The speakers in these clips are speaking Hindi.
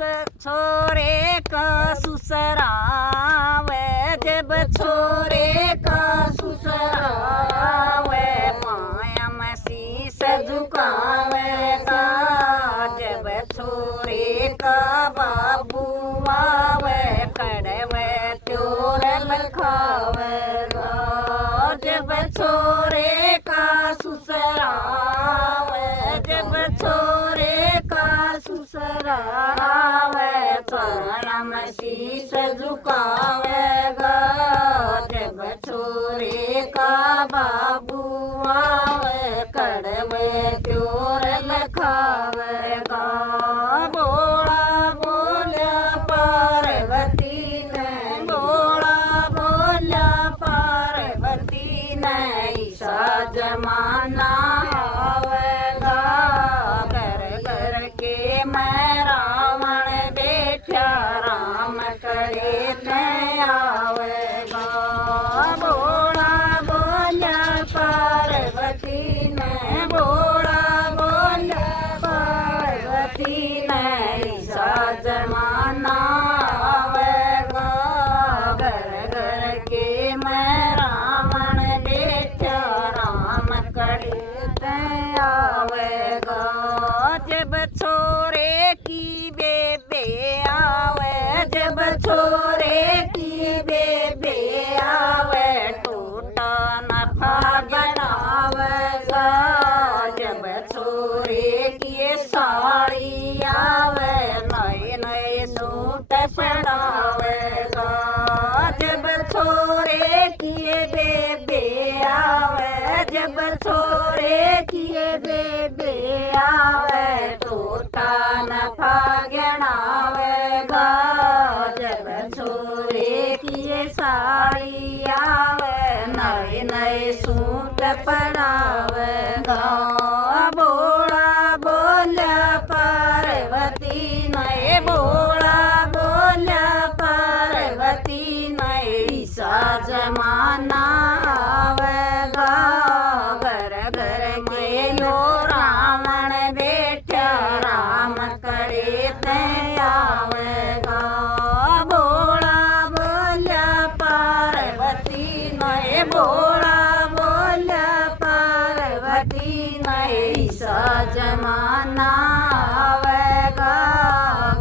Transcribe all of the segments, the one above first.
छोरे का सुसरावे, जब छोरे का सुसरावे माया में शीश झुकावेगा, जब छोरे का बाबू आवे कड़वे त्योर लखावेगा, जब छोरे का सुसरावे, जब छोरे का सुसरावे माया में शीश झुकावेगा, जब छोरे का बाबू आवे कड़वे त्योर लखावेगा। बोला बोल्या पार्वती ने, बोला बोल्या पार्वती ने, ईसा जमाना आवेगा, घर घर के मैं रावण बैठा राम करे ने आवेगा। बोला बोल्या पार्वती ने, बोला बोल्या पार्वती ने, ईसा जमाना आवेगा, घर घर के मैं रावण बैठा राम करे ने आवेगा। जब छोरे की बेबे आवे, जब छोरे की बेबे आवे टूटा नफा बनावेगा, जब छोरे की साड़ी आवे नए नए सूट पहनावेगा, जब छोरे की बेबे आवे, जब छोरे की बेबे आवे टूटा नफा गणावेगा, जब छोरे की साड़ी आवे नए नए सूट पहनावेगा। बोला बोल्या पार्वती ने, बोला बोल्या पार्वती ने, ईसा जमाना आवेगा, घर घर के यो रावण बैठा राम करे ते आवेगा। बोला बोल्या पार्वती ने, बोला बोल्या पार्वती ने, ईसा जमाना आवेगा,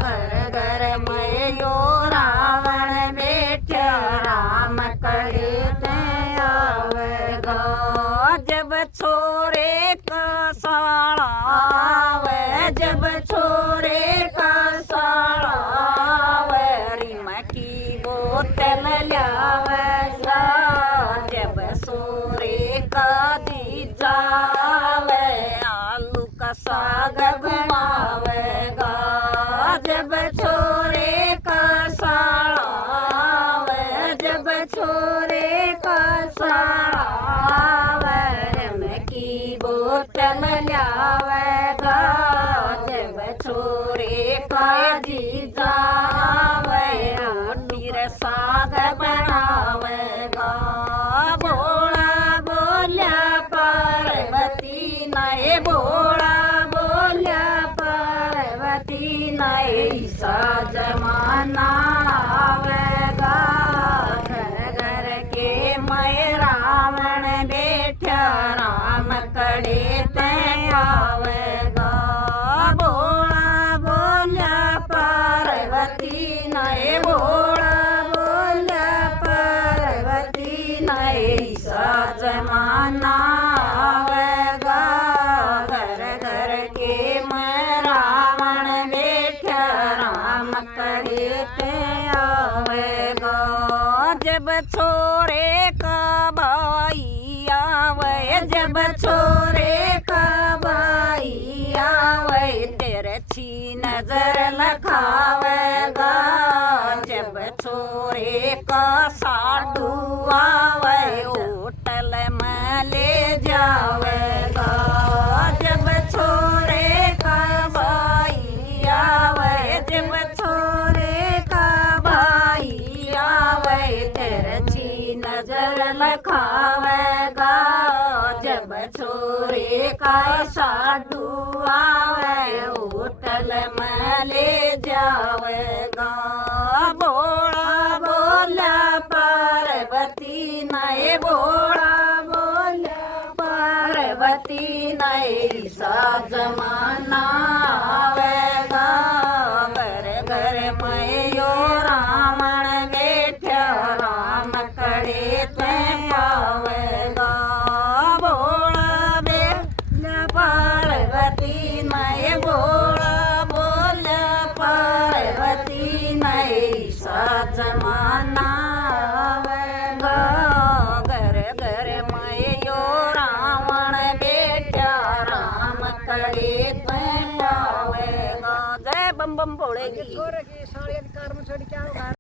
घर घर में यो रावण बैठा राम करे ते आवेगा। जब छोरे का साड़ा आवे, जब छोरे का साड़ा आवे रिम की बोतल ल्यावेगा, जब छोरे का दीजा आवे आलू का साग बनावेगा, जब छोरे का साड़ा आवे, जब छोरे का साड़ा आवे रिम की बोतल ल्यावेगा, जब छोरे का जीजा आवे रोटी रे साग बनावेगा। बोला बोल्या पार्वती ने, बोला बोल्या पार्वती ने, ईसा जमाना आवेगा, घर घर के मैं रावण बैठा राम करे ते आवेगा। बोला बोल्या पार्वती ने, बोला बोल्या पार्वती ने, ईसा जमाना आवेगा, घर घर के मैं रावण बैठा राम करे ते आवेगा। जब छोरे का भाई आवे, जब छोरे का भाई आवे तेरे छी नजर लखावेगा, जब छोरे का साधु आवे होटल में ले जावेगा, जब छोरे का भाई आवे, जब छोरे का भाई आवे तेरे छी नजर लखावेगा, जब छोरे का साधु आवे होटल महल में ले जावेगा भोला बोला पार्वती नए भोला बोला पार्वती नए सा जमाना आवेगा घर घर में यो रावण बैठा राम खड़े ते पावेगा भोला बेला पार्वती नए भोला बोला पार्वती नए सा जमाना आवेगा घर घर में यो रावण बैठा राम खड़े ते पावेगा जय बम बम भोले की छोरे की साड़ी कार में छोड़ के आओ